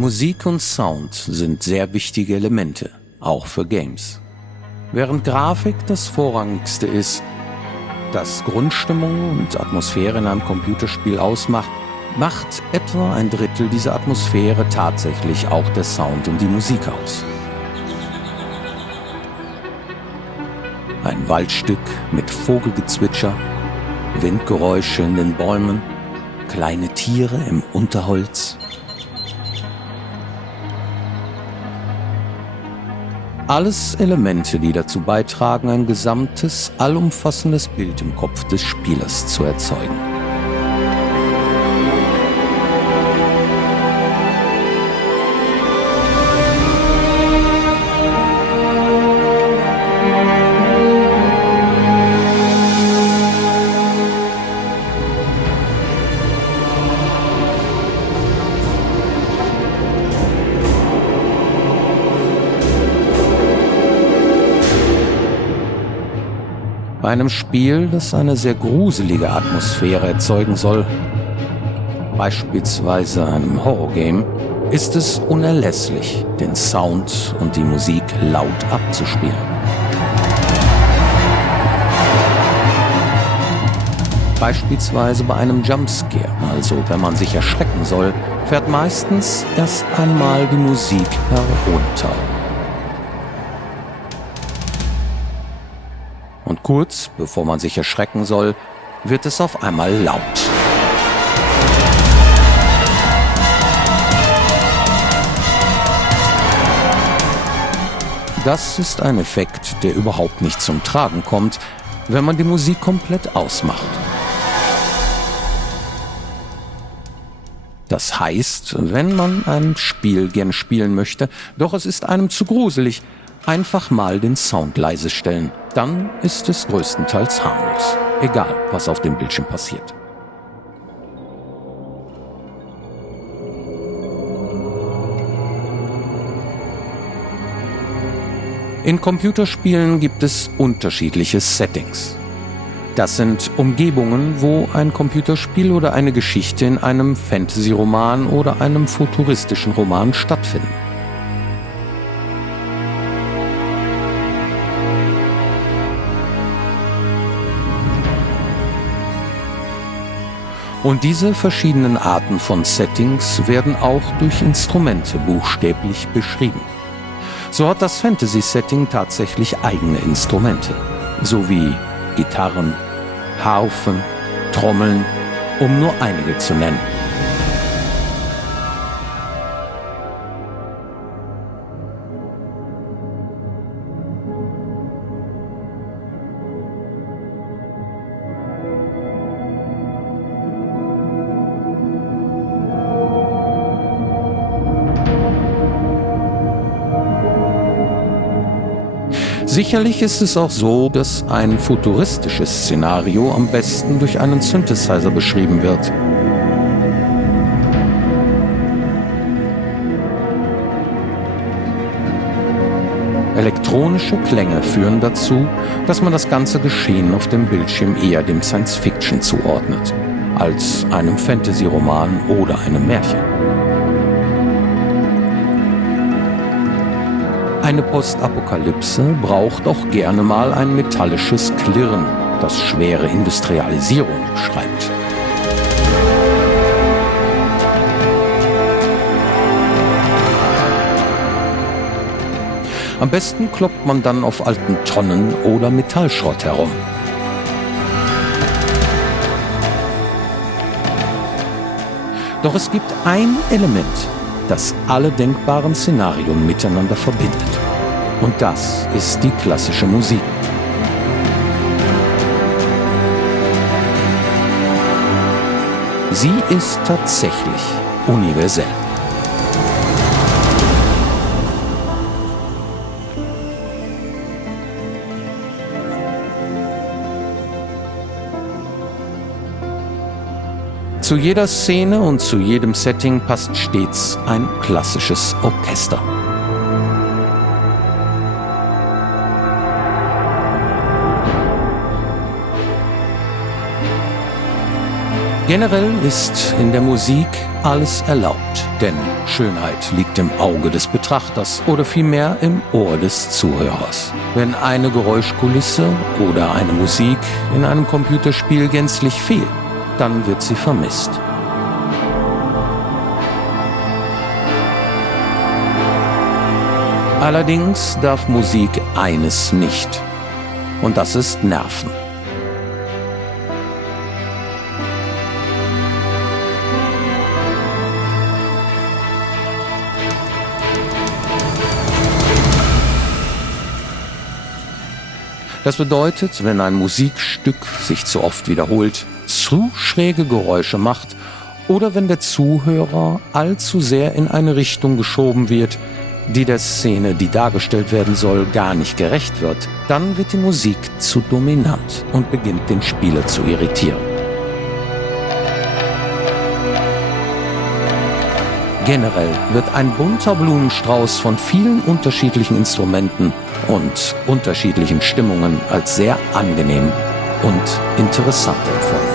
Musik und Sound sind sehr wichtige Elemente, auch für Games. Während Grafik das Vorrangigste ist, das Grundstimmung und Atmosphäre in einem Computerspiel ausmacht, macht etwa ein Drittel dieser Atmosphäre tatsächlich auch der Sound und die Musik aus. Ein Waldstück mit Vogelgezwitscher, Windgeräusche in den Bäumen, kleine Tiere im Unterholz. Alles Elemente, die dazu beitragen, ein gesamtes, allumfassendes Bild im Kopf des Spielers zu erzeugen. Bei einem Spiel, das eine sehr gruselige Atmosphäre erzeugen soll, beispielsweise einem Horrorgame, ist es unerlässlich, den Sound und die Musik laut abzuspielen. Beispielsweise bei einem Jumpscare, also wenn man sich erschrecken soll, fährt meistens erst einmal die Musik herunter. Und kurz bevor man sich erschrecken soll, wird es auf einmal laut. Das ist ein Effekt, der überhaupt nicht zum Tragen kommt, wenn man die Musik komplett ausmacht. Das heißt, wenn man ein Spiel gern spielen möchte, doch es ist einem zu gruselig, einfach mal den Sound leise stellen. Dann ist es größtenteils harmlos, egal was auf dem Bildschirm passiert. In Computerspielen gibt es unterschiedliche Settings. Das sind Umgebungen, wo ein Computerspiel oder eine Geschichte in einem Fantasy-Roman oder einem futuristischen Roman stattfinden. Und diese verschiedenen Arten von Settings werden auch durch Instrumente buchstäblich beschrieben. So hat das Fantasy-Setting tatsächlich eigene Instrumente, sowie Gitarren, Harfen, Trommeln, um nur einige zu nennen. Sicherlich ist es auch so, dass ein futuristisches Szenario am besten durch einen Synthesizer beschrieben wird. Elektronische Klänge führen dazu, dass man das ganze Geschehen auf dem Bildschirm eher dem Science-Fiction zuordnet, als einem Fantasy-Roman oder einem Märchen. Eine Postapokalypse braucht auch gerne mal ein metallisches Klirren, das schwere Industrialisierung beschreibt. Am besten kloppt man dann auf alten Tonnen oder Metallschrott herum. Doch es gibt ein Element, das alle denkbaren Szenarien miteinander verbindet. Und das ist die klassische Musik. Sie ist tatsächlich universell. Zu jeder Szene und zu jedem Setting passt stets ein klassisches Orchester. Generell ist in der Musik alles erlaubt. Denn Schönheit liegt im Auge des Betrachters oder vielmehr im Ohr des Zuhörers. Wenn eine Geräuschkulisse oder eine Musik in einem Computerspiel gänzlich fehlt, dann wird sie vermisst. Allerdings darf Musik eines nicht, und das ist nerven. Das bedeutet, wenn ein Musikstück sich zu oft wiederholt, zu schräge Geräusche macht oder wenn der Zuhörer allzu sehr in eine Richtung geschoben wird, die der Szene, die dargestellt werden soll, gar nicht gerecht wird, dann wird die Musik zu dominant und beginnt den Spieler zu irritieren. Generell wird ein bunter Blumenstrauß von vielen unterschiedlichen Instrumenten und unterschiedlichen Stimmungen als sehr angenehm und interessant empfunden.